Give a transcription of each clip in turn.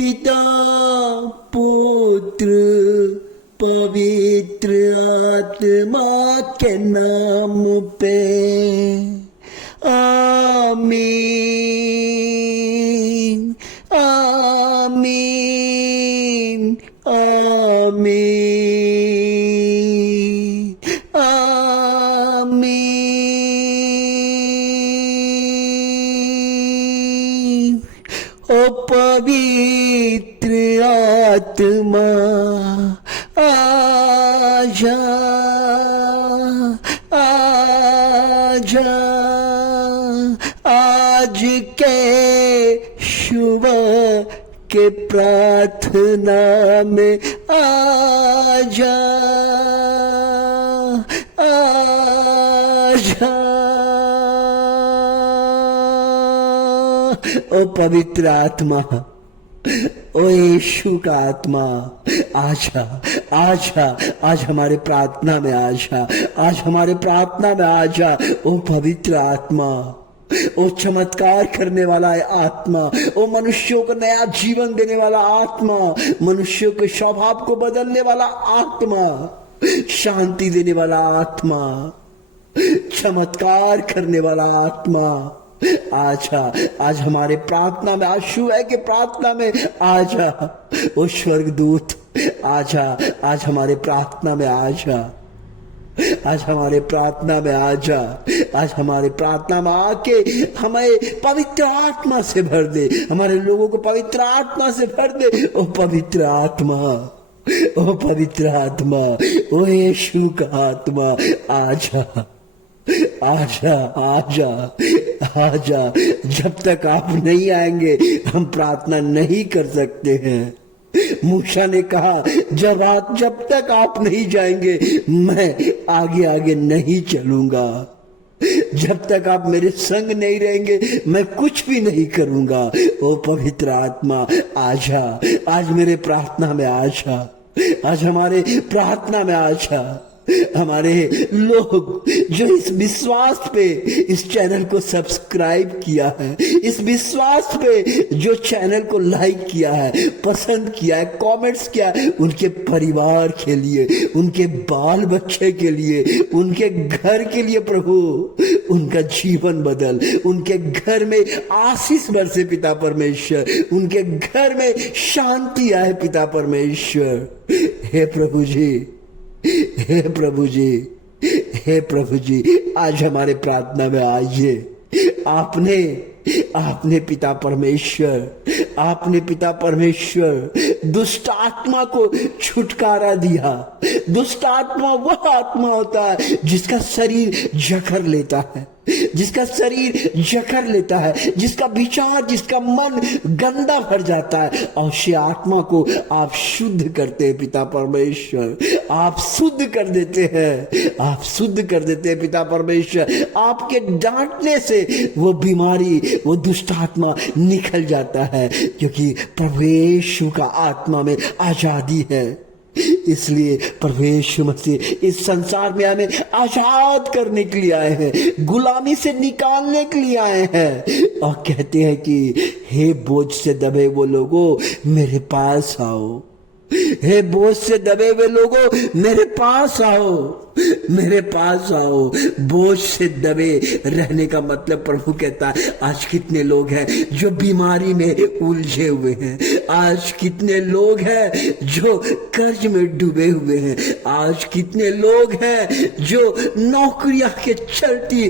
पिता पुत्र पवित्र आत्मा के नाम पे आमीन आमीन आमीन आमीन। ओ पवित्र आत्मा आजा आजा आज के शुभ के प्रार्थना में आजा आजा। ओ पवित्र आत्मा, ओ यीशु का आत्मा आजा आजा, आज हमारे प्रार्थना में आजा, आज हमारे प्रार्थना में आजा। ओ पवित्र आत्मा, ओ चमत्कार करने वाला है आत्मा, ओ मनुष्यों को नया जीवन देने वाला आत्मा, मनुष्यों के स्वभाव को बदलने वाला आत्मा, शांति देने वाला आत्मा, चमत्कार करने वाला आत्मा आजा। आज हमारे प्रार्थना में, आज सुबह के प्रार्थना में आजा। ओ स्वर्गदूत आजा, आज हमारे प्रार्थना में आजा, आज हमारे प्रार्थना में आजा, आज हमारे प्रार्थना में आके हमें पवित्र आत्मा से भर दे, हमारे लोगों को पवित्र आत्मा से भर दे। ओ पवित्र आत्मा, ओ पवित्र आत्मा, ओ यीशु का आत्मा आजा आजा आजा आजा। जब तक आप नहीं आएंगे हम प्रार्थना नहीं कर सकते हैं। मूसा ने कहा जब तक आप नहीं जाएंगे मैं आगे आगे नहीं चलूंगा, जब तक आप मेरे संग नहीं रहेंगे मैं कुछ भी नहीं करूंगा। ओ पवित्र आत्मा आजा, आज मेरे प्रार्थना में आजा, आज हमारे प्रार्थना में आजा। हमारे लोग जो इस विश्वास पे इस चैनल को सब्सक्राइब किया है, इस विश्वास पे जो चैनल को लाइक किया है, पसंद किया है, कमेंट्स किया है, उनके परिवार के लिए, उनके बाल बच्चे के लिए, उनके घर के लिए प्रभु उनका जीवन बदल, उनके घर में आशीष बरसे पिता परमेश्वर, उनके घर में शांति आए पिता परमेश्वर। हे प्रभु जी, हे प्रभु जी, हे प्रभु जी, आज हमारे प्रार्थना में आइए। आपने पिता परमेश्वर, आपने पिता परमेश्वर दुष्ट आत्मा को छुटकारा दिया। दुष्ट आत्मा वह आत्मा होता है जिसका शरीर जकड़ लेता है, जिसका शरीर जकड़ लेता है, जिसका विचार, जिसका मन गंदा भर जाता है, और उस आत्मा को आप शुद्ध करते हैं पिता परमेश्वर, आप शुद्ध कर देते हैं, आप शुद्ध कर देते हैं पिता परमेश्वर। आपके डांटने से वो बीमारी, वो दुष्ट आत्मा निकल जाता है, क्योंकि प्रभु यीशु का आत्मा में आजादी है। इसलिए प्रभु यीशु मसीह इस संसार में हमें आजाद करने के लिए आए हैं, गुलामी से निकालने के लिए आए हैं, और कहते हैं कि हे बोझ से दबे वो लोगों मेरे पास आओ, हे बोझ से दबे हुए लोगों मेरे पास आओ, मेरे पास आओ। बोझ से दबे रहने का मतलब प्रभु कहता है आज कितने लोग हैं जो बीमारी में उलझे हुए हैं, आज कितने लोग हैं जो कर्ज में डूबे हुए हैं, आज कितने लोग हैं जो नौकरियां के चलती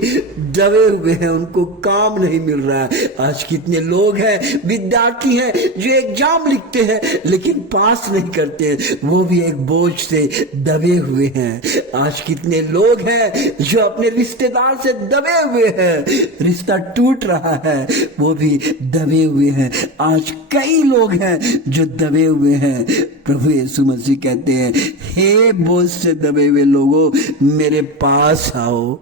दबे हुए हैं, उनको काम नहीं मिल रहा है, आज कितने लोग हैं विद्यार्थी हैं जो एग्जाम लिखते हैं लेकिन पास नहीं करते हैं, वो भी एक बोझ से दबे हुए हैं। आज कितने लोग हैं जो अपने रिश्तेदार से दबे हुए हैं, रिश्ता टूट रहा है, वो भी दबे हुए हैं। आज कई लोग हैं जो दबे हुए हैं। प्रभु यीशु मसीह कहते हैं हे बोझ से दबे हुए लोगों मेरे पास आओ,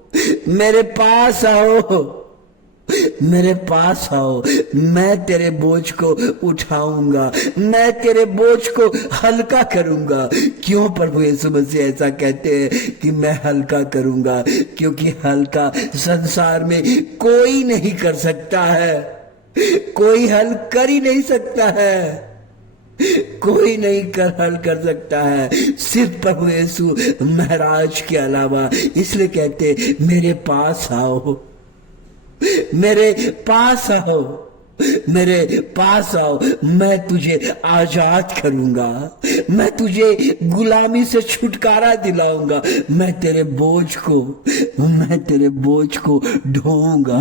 मेरे पास आओ, मेरे पास आओ, मैं तेरे बोझ को उठाऊंगा, मैं तेरे बोझ को हल्का करूंगा। क्यों प्रभु यीशु मसीह ऐसा कहते हैं कि मैं हल्का करूंगा? क्योंकि हल्का संसार में कोई नहीं कर सकता है, कोई हल कर ही नहीं सकता है। कोई नहीं हल कर सकता है, सिर्फ प्रभु यीशु महाराज के अलावा। इसलिए कहते मेरे पास आओ, मेरे पास आओ, मेरे पास आओ, मैं तुझे आजाद करूंगा, मैं तुझे गुलामी से छुटकारा दिलाऊंगा, मैं तेरे बोझ को ढोऊंगा,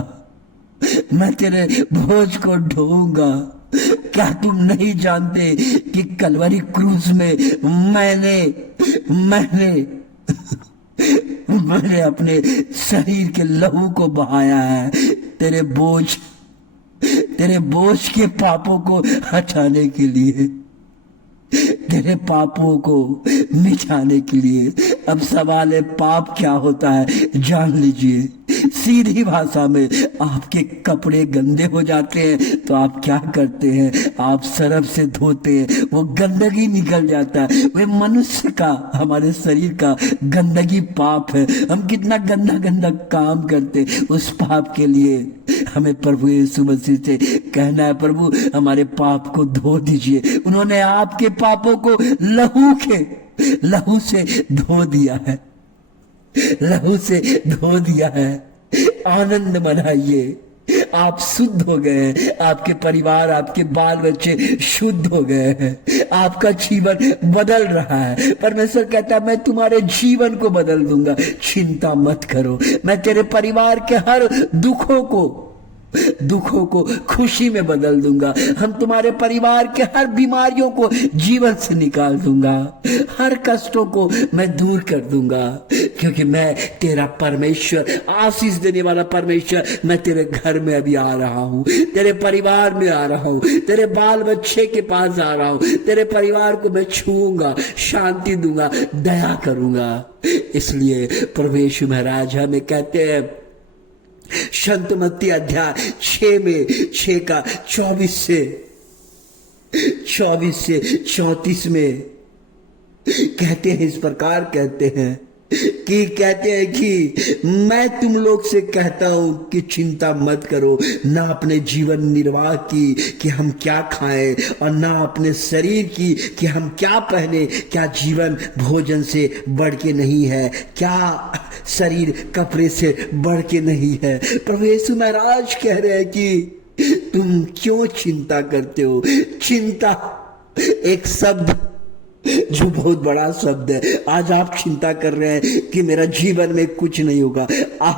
मैं तेरे बोझ को ढोऊंगा। क्या तुम नहीं जानते कि कलवरी क्रूस में मैंने अपने शरीर के लहू को बहाया है तेरे बोझ के पापों को हटाने के लिए, तेरे पापों को मिटाने के लिए। अब सवाल है पाप क्या होता है, जान लीजिए। सीधी भाषा में आपके कपड़े गंदे हो जाते हैं तो आप क्या करते हैं, आप सरफ से धोते हैं, वो गंदगी निकल जाता है। वे मनुष्य का, हमारे शरीर का गंदगी पाप है। हम कितना गंदा काम करते, उस पाप के लिए हमें प्रभु यीशु मसीह से कहना है, प्रभु हमारे पाप को धो दीजिए। उन्होंने आपके पापों को लहू से धो दिया है, लहू से धो दिया है। आनंद मनाइए, आप शुद्ध हो गए हैं, आपके परिवार, आपके बाल बच्चे शुद्ध हो गए हैं, आपका जीवन बदल रहा है। परमेश्वर कहता है मैं तुम्हारे जीवन को बदल दूंगा, चिंता मत करो। मैं तेरे परिवार के हर दुखों को खुशी में बदल दूंगा। हम तुम्हारे परिवार के हर बीमारियों को जीवन से निकाल दूंगा, हर कष्टों को मैं दूर कर दूंगा, क्योंकि मैं तेरा परमेश्वर, आशीष देने वाला परमेश्वर, मैं तेरे घर में अभी आ रहा हूं, तेरे परिवार में आ रहा हूं, तेरे बाल बच्चे के पास आ रहा हूं, तेरे परिवार को मैं छूऊंगा, शांति दूंगा, दया करूंगा। इसलिए प्रभु यीशु महाराज हमें कहते हैं संत मत्ती अध्याय 6 में 6 का 24 से 34 में कहते हैं, इस प्रकार कहते हैं कि मैं तुम लोग से कहता हूं कि चिंता मत करो, ना अपने जीवन निर्वाह की कि हम क्या खाएं, और ना अपने शरीर की कि हम क्या पहने। क्या जीवन भोजन से बढ़ के नहीं है, क्या शरीर कपड़े से बढ़ के नहीं है। प्रभु यीशु महाराज कह रहे हैं कि तुम क्यों चिंता करते हो। चिंता एक शब्द जो बहुत बड़ा शब्द है। आज आप चिंता कर रहे हैं कि मेरा जीवन में कुछ नहीं होगा,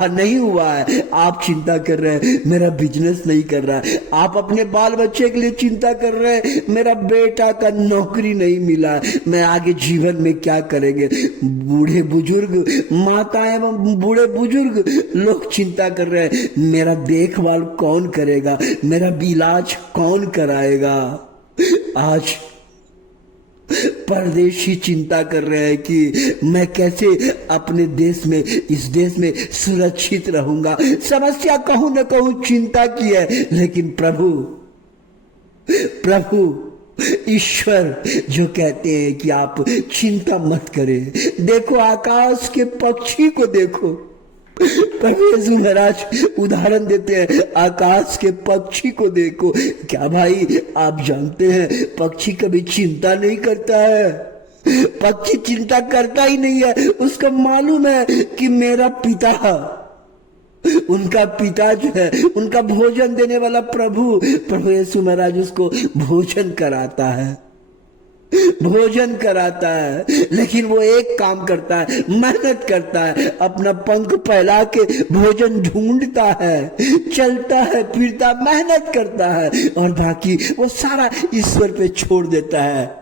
नहीं हुआ है। आप चिंता कर रहे हैं मेरा बिजनेस नहीं कर रहा है, आप अपने बाल बच्चे के लिए चिंता कर रहे हैं मेरा बेटा का नौकरी नहीं मिला, मैं आगे जीवन में क्या करेंगे। बूढ़े बुजुर्ग माताएं एवं बूढ़े बुजुर्ग लोग चिंता कर रहे हैं मेरा देखभाल कौन करेगा, मेरा इलाज कौन कराएगा। आज परदेशी चिंता कर रहे हैं कि मैं कैसे अपने देश में, इस देश में सुरक्षित रहूंगा। समस्या कहूं न कहूं चिंता की है, लेकिन प्रभु ईश्वर जो कहते हैं कि आप चिंता मत करें। देखो आकाश के पक्षी को देखो। प्रभु यीशु महाराज उदाहरण देते हैं, आकाश के पक्षी को देखो। क्या भाई आप जानते हैं पक्षी कभी चिंता नहीं करता है, पक्षी चिंता करता ही नहीं है। उसको मालूम है कि मेरा पिता, उनका पिता जो है, उनका भोजन देने वाला प्रभु यीशु महाराज उसको भोजन कराता है। लेकिन वो एक काम करता है, मेहनत करता है, अपना पंख फैला के भोजन ढूंढता है, चलता है, फिरता, मेहनत करता है, और बाकी वो सारा ईश्वर पे छोड़ देता है।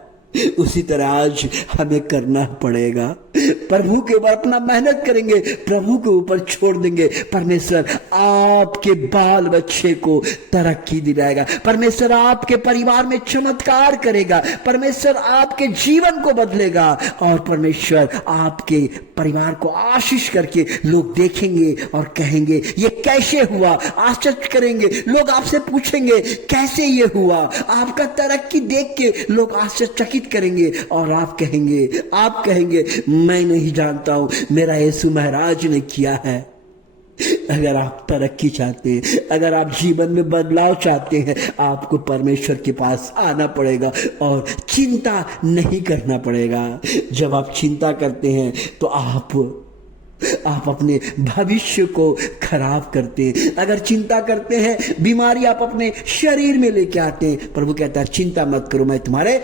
उसी तरह आज हमें करना पड़ेगा। प्रभु के ऊपर अपना मेहनत करेंगे, प्रभु के ऊपर छोड़ देंगे, परमेश्वर आपके बाल बच्चे को तरक्की दिलाएगा, परमेश्वर आपके परिवार में चमत्कार करेगा, परमेश्वर आपके जीवन को बदलेगा, और परमेश्वर आपके परिवार को आशीष करके लोग देखेंगे और कहेंगे ये कैसे हुआ, आश्चर्य करेंगे। लोग आपसे पूछेंगे कैसे ये हुआ, आपका तरक्की देख के लोग आश्चर्यचकित करेंगे, और आप कहेंगे मैं नहीं जानता हूं, मेरा यीशु महाराज ने किया है। अगर आप तरक्की चाहते हैं, अगर आप जीवन में बदलाव चाहते हैं, आपको परमेश्वर के पास आना पड़ेगा और चिंता नहीं करना पड़ेगा। जब आप चिंता करते हैं तो आप अपने भविष्य को खराब करते हैं। अगर चिंता करते हैं, बीमारी आप अपने शरीर में लेके आते हैं। प्रभु कहता है चिंता मत करो, मैं तुम्हारे